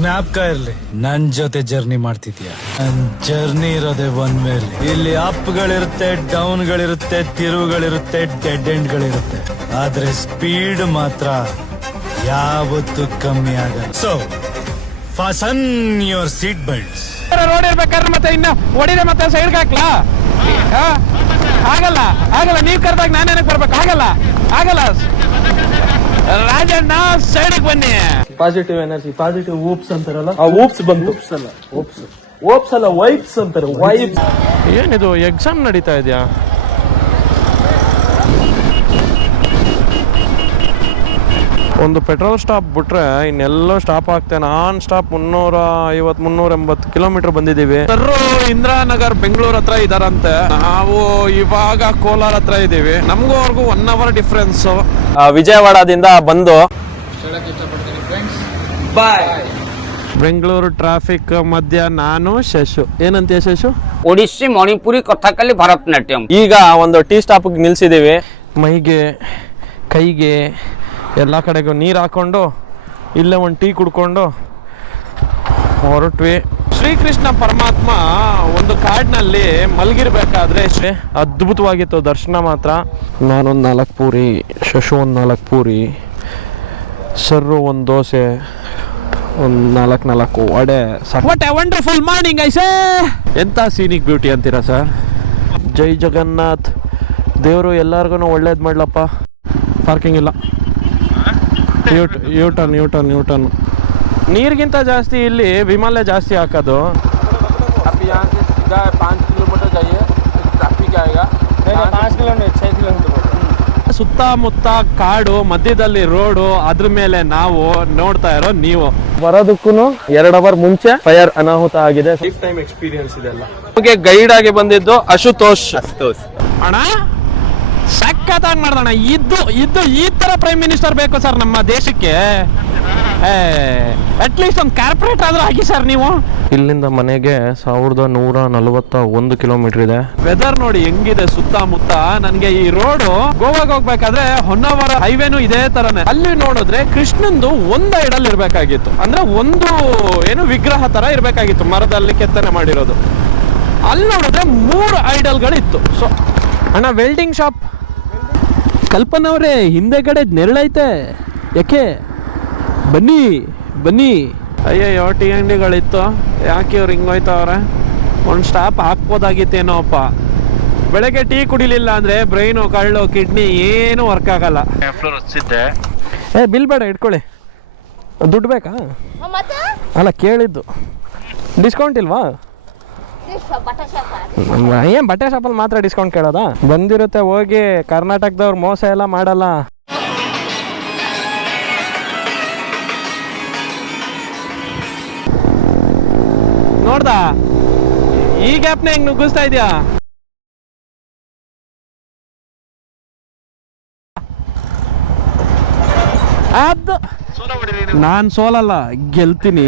ಜ್ಞಾಪಕ ಇರ್ಲಿ. ನನ್ ಜೊತೆ ಜರ್ನಿ ಮಾಡ್ತಿದ್ಯಾ? ನನ್ ಜರ್ನಿ ಇರೋದೆ ಒಂದ್ ಮೇಲೆ ಇಲ್ಲಿ ಅಪ್ಗಳಿರುತ್ತೆ ಡೌನ್ಗಳಿರುತ್ತೆ ತಿರುವುಗಳಿರುತ್ತೆ ಡೆಡ್ ಎಂಡ್ಗಳಿರುತ್ತೆ ಆದ್ರೆ ಸ್ಪೀಡ್ ಮಾತ್ರ ಯಾವತ್ತೂ ಕಮ್ಮಿ ಆಗಲ್ಲ. So fasten your seat belts road ಇರ್ಬೇಕಾದ್ರೆ ಮತ್ತೆ ಇನ್ನು ಹೊಡಿದೆ ಮತ್ತೆ ಸೈಡ್ಗೆ ಹಾಕ್ಲಾ? ಆಗಲ್ಲ ಆಗಲ್ಲ. ನೀವ್ ಕರೆದಾಗ ನಾನೇನಕ್ ಬರ್ಬೇಕು? ಆಗಲ್ಲ ಆಗಲ್ಲ. ರಾಜಣ್ಣ ಸೈಡ್ಗೆ ಬನ್ನಿ. ಪಾಸಿಟಿವ್ ಎನರ್ಜಿ ಪಾಸಿಟಿವ್ ಊಪ್ಸ್ ಅಂತಾರಲ್ಲ? ಆ ಊಪ್ಸ್ ಬಂತು. ಊಪ್ಸ್ ಅಲ್ಲ ಊಪ್ಸ್ ಓಪ್ಸ್ ಅಲ್ಲ ವೈಪ್ಸ್ ಅಂತಾರೆ ವೈಪ್ಸ್ ಏನಿದು ಎಕ್ಸಾಮ್ ನಡೀತಾ ಇದೆಯಾ? ಒಂದು ಪೆಟ್ರೋಲ್ ಸ್ಟಾಪ್ ಬಿಟ್ರೆ ಇನ್ನೆಲ್ಲೋ ಸ್ಟಾಪ್ ಆಗ್ತೇ. ನಾನ್ ಸ್ಟಾಪ್ ಮುನ್ನೂರ ಐವತ್ ಮುನ್ನೂರ ಎಂಬತ್ತು ಕಿಲೋಮೀಟರ್ ಬಂದಿದ್ದೀವಿ. ಸರ್ರು ಇಂದಿರಾನಗರ್ ಬೆಂಗಳೂರು ಹತ್ರ ಇದಾರಂತೆ. ನಾವು ಇವಾಗ ಕೋಲಾರ ಹತ್ರ ಇದ್ದೀವಿ. ನಮಗೂ ಅವ್ರಿಗೂ ಒನ್ ಅವರ್ ಡಿಫ್ರೆನ್ಸ್ ವಿಜಯವಾಡದಿಂದ ಬಂದು ಬಾಯ್ ಬೆಂಗಳೂರು ಟ್ರಾಫಿಕ್ ಮಧ್ಯ ನಾನು ಶಶು. ಏನಂತೀಯ ಶಶು? ಒಡಿಸ್ಸಿ ಮಣಿಪುರಿ ಕಥಕಲಿ ಭರತನಾಟ್ಯಂ ಈಗ ಒಂದು ಟೀ ಸ್ಟಾಪ್ ನಿಲ್ಸಿದ್ದೀವಿ ಮೈಗೆ ಕೈಗೆ ಎಲ್ಲ ಕಡೆಗೂ ನೀರು ಹಾಕೊಂಡು ಇಲ್ಲೇ ಒಂದು ಟೀ ಕುಡ್ಕೊಂಡು ಹೊರಟ್ವಿ. ಶ್ರೀಕೃಷ್ಣ ಪರಮಾತ್ಮ ಒಂದು ಕಾಡಿನಲ್ಲಿ ಮಲಗಿರ್ಬೇಕಾದ್ರೆ ಅದ್ಭುತವಾಗಿತ್ತು ದರ್ಶನ ಮಾತ್ರ. ನಾನೊಂದು ನಾಲ್ಕು ಪೂರಿ ಶಶು ಒಂದು ನಾಲ್ಕು ಪೂರಿ ಸರ್ರು ಒಂದು ದೋಸೆ ಒಂದು ನಾಲ್ಕು ನಾಲ್ಕು ಒಡೆ ವಾಟ್ ಎ ವಂಡರ್ಫುಲ್ ಮಾರ್ನಿಂಗ್ ಐಸೇ ಎಂಥ ಸೀನಿಕ್ ಬ್ಯೂಟಿ ಅಂತೀರಾ ಸರ್ ಜೈ ಜಗನ್ನಾಥ್. ದೇವರು ಎಲ್ಲರಿಗೂ ಒಳ್ಳೇದು ಮಾಡ್ಲಪ್ಪ. ಪಾರ್ಕಿಂಗ್ ಇಲ್ಲ. ಯೂಟ್ U turn U turn U turn ನೀರಿಗಿಂತ ಜಾಸ್ತಿ ಇಲ್ಲಿ ವಿಮಾಲಯ ಜಾಸ್ತಿ ಹಾಕೋದು. ಅಭಿ ಸೀದಾ ಪಾಂಚ್ ಕಿಲೋಮೀಟರ್ ಜಾಯಿಯೇ ಟ್ರಾಫಿಕ್ ಕಿಲೋ ಸುತ್ತಮುತ್ತ ಕಾಡು ಮಧ್ಯದಲ್ಲಿ ರೋಡು ಅದ್ರ ಮೇಲೆ ನಾವು ನೋಡ್ತಾ ಇರೋ ನೀವು. ಬರೋದಕ್ಕೂ ಎರಡ್ ಅವರ್ ಮುಂಚೆ ಫೈರ್ ಅನಾಹುತ ಆಗಿದೆ. ಟೈಮ್ ಎಕ್ಸ್ಪೀರಿಯನ್ಸ್ ಇದೆಲ್ಲ ನಮಗೆ ಗೈಡ್ ಆಗಿ ಬಂದಿದ್ದು ಅಶುತೋಷ್. ಅಶುತೋಷ್. ಅಣ್ಣ ಸಖತ್ತಾಗಿ ಮಾಡ್ದಣ್ಣ. ಇದ್ದು ಇದ್ದು ಈ ತರ ಪ್ರೈಮ್ ಮಿನಿಸ್ಟರ್ ಬೇಕು ಸರ್ ನಮ್ಮ ದೇಶಕ್ಕೆ. ಅಟ್ಲೀಸ್ಟ್ ಒಂದು ಕಾರ್ಪೊರೇಟ್ ಆದ್ರೂ ಹಾಕಿ ಸರ್ ನೀವು. ಇಲ್ಲಿಂದ ಮನೆಗೆ ಸಾವಿರದ ನೂರ ನಲವತ್ತ ಒಂದು ಕಿಲೋಮೀಟರ್ ಇದೆ. ವೆದರ್ ನೋಡಿ ಹೆಂಗಿದೆ ಸುತ್ತಮುತ್ತ. ನನಗೆ ಈ ರೋಡ್ ಗೋವಾಗೆ ಹೋಗ್ಬೇಕಾದ್ರೆ ಹೊನ್ನಾವರ ಹೈವೇನು ಇದೇ ತರನೇ. ಅಲ್ಲಿ ನೋಡಿದ್ರೆ ಕೃಷ್ಣಂದು ಒಂದು ಐಡಲ್ ಇರ್ಬೇಕಾಗಿತ್ತು. ಅಂದ್ರೆ ಒಂದು ಏನು ವಿಗ್ರಹ ತರ ಇರ್ಬೇಕಾಗಿತ್ತು ಮರದಲ್ಲಿ ಕೆತ್ತನೆ ಮಾಡಿರೋದು. ಅಲ್ಲಿ ನೋಡಿದ್ರೆ ಮೂರು ಐಡಲ್ಗಳಿತ್ತು ಸೊ ಅಣ್ಣ ವೆಲ್ಡಿಂಗ್ ಶಾಪ್ ಕಲ್ಪನಾ ಅವರೇ ಹಿಂದೆ ಕಡೆ ನೆರಳೈತೆ. ಯಾಕೆ? ಬನ್ನಿ ಬನ್ನಿ. ಅಯ್ಯಯ್ಯೋ ಟೀ ಅಂಗಡಿಗಳಿತ್ತು ಯಾಕೆ ಇವ್ರು ಹಿಂಗೋಯ್ತವ್ರೆ ಒಂದು ಸ್ಟಾಪ್ ಹಾಕ್ಬೋದಾಗಿತ್ತೇನೋಪ್ಪ ಬೆಳಗ್ಗೆ ಟೀ ಕುಡಿಲಿಲ್ಲ ಅಂದರೆ ಬ್ರೈನು ಕಳ್ಳು ಕಿಡ್ನಿ ಏನೂ ವರ್ಕ್ ಆಗಲ್ಲ. ಏ ಬಿಲ್ ಬೇಡ ಇಟ್ಕೊಳ್ಳಿ. ದುಡ್ಡು ಬೇಕಾ? ಅಲ್ಲ ಕೇಳಿದ್ದು. ಡಿಸ್ಕೌಂಟ್ ಇಲ್ವಾ? ಏನು ಬಟ್ಟೆ ಶಾಪಲ್ಲಿ ಮಾತ್ರ ಡಿಸ್ಕೌಂಟ್ ಕೇಳೋದಾ? ಬಂದಿರುತ್ತೆ ಹೋಗಿ ಕರ್ನಾಟಕದವ್ರು ಮೋಸ ಎಲ್ಲ ಮಾಡಲ್ಲ. ನೋಡ್ದಾ? ಈ ಗ್ಯಾಪ್ನ ಹೆಂಗ್ ನುಗ್ಗಿಸ್ತಾ ಇದೆಯಾ? ಅದು ನಾನು ಸೋಲಲ್ಲ ಗೆಲ್ತೀನಿ.